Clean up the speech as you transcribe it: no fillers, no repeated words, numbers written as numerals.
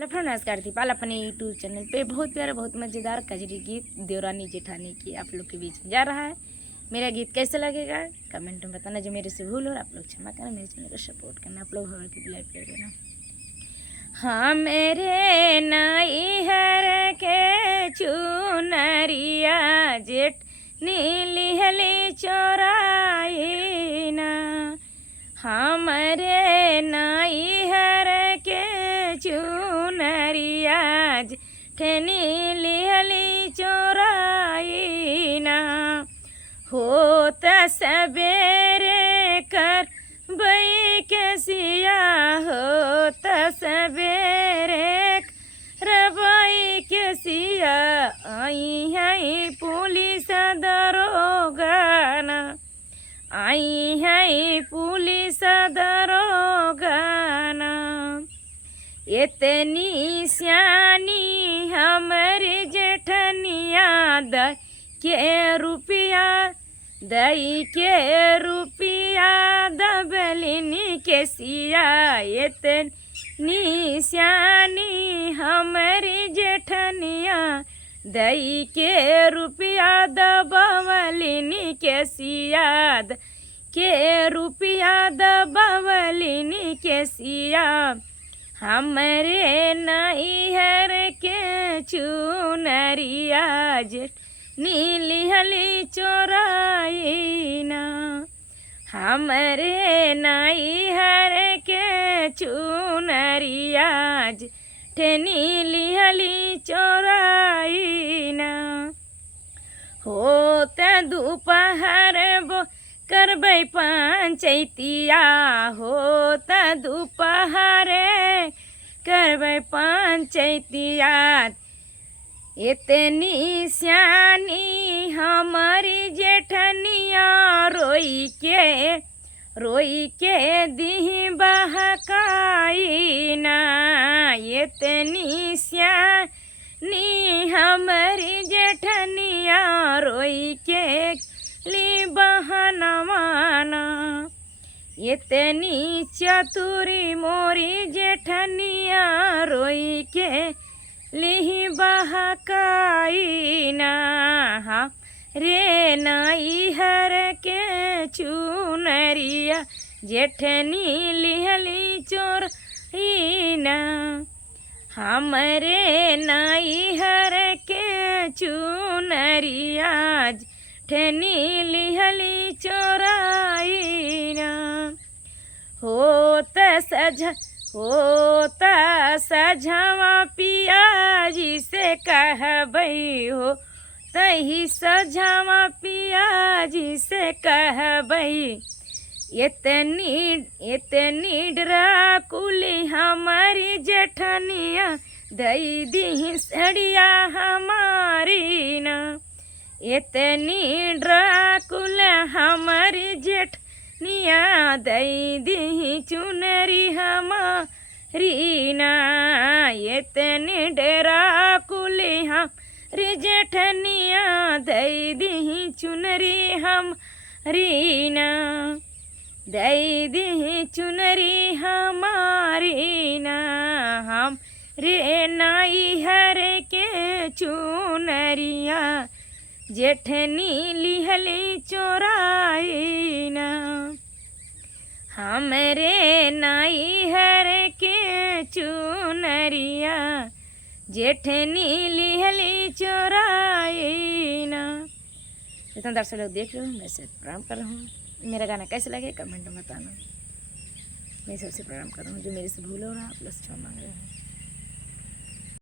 लफड़ा नमस्कार दीपाल अपने यूट्यूब चैनल पे बहुत प्यारा बहुत मज़ेदार कजरी गीत देवरानी जेठानी की आप लोग के बीच में जा रहा है। मेरा गीत कैसा लगेगा कमेंट में बताना। जो मेरे से भूल हो आप लोग क्षमा करना, मेरे चैनल को सपोर्ट करना, आप लोग हवा की लाइक कर देना। हाँ मेरे नैहर के चुनरिया जेठ नीली हली चोराई ना, हमरे नैहर के चुनरिया जेठनी लिहली चोराई ना, होत सबेरे कर बई के सिया, होत सबेरे रबई के सिया, आई है पुलिस दरोगाना, आई है पुलिस दरोगाना। इतनी सियानी हमारी जेठनिया दई के रुपया, दई के रुपया दबलिनी के सिया, इतनी सियानी हमारी जेठनिया दई के रुपया दबलिनी के सिया, के रुपया दबलिनी के सिया, हमरे नैहर के चुनरिया जेठनी लिहली चोराई ना, हमरे नैहर के चुनरिया जेठनी लिहली चोराई ना। होत दोपहर बो करबै पंचैतिया, होत दोपहर करबै पंचैतिया, इतनी सियानी हमारी जेठनिया रोई के दी बहकाई ना, इतनी सियानी हमारी जेठनिया रोई के ली बहनवाना, इतनी चतुरी मोरी जेठनिया रोई के ली बहकाई ना, रे नैहर के चुनरिया जेठनी लिहली चोराई ना, हमरे नैहर के चुनरिया जेठनी लिहली चोराई ना। होत सझवा पियाजी से कहबई हो, तही सझवा पियाजी से कहबई, इतनी डराकुली हमारी जेठनिया दई दी सड़िया हमारी ना, इतनी डराकुल हमारी जेठनिया दई दी चुनरी हमारी ना, इतनी डराकुली हमारी जेठनिया दई दी चुनरी हमारी ना, दई दी चुनरी हमारी ना, हम रे नैहर के चुनरिया जेठनी लिहली चोराई ना, हमरे नैहर के चुनरिया जेठनी लिहली चोराई ना। इतना दर्शक लोग देख रहे हो, मैं से प्रणाम कर रहा हूँ। मेरा गाना कैसे लगे कमेंट में बताना। मैं सबसे प्रणाम कर रहा हूँ। जो मेरे से भूल हो रहा है आप लोग क्षमा मांग रहे हैं।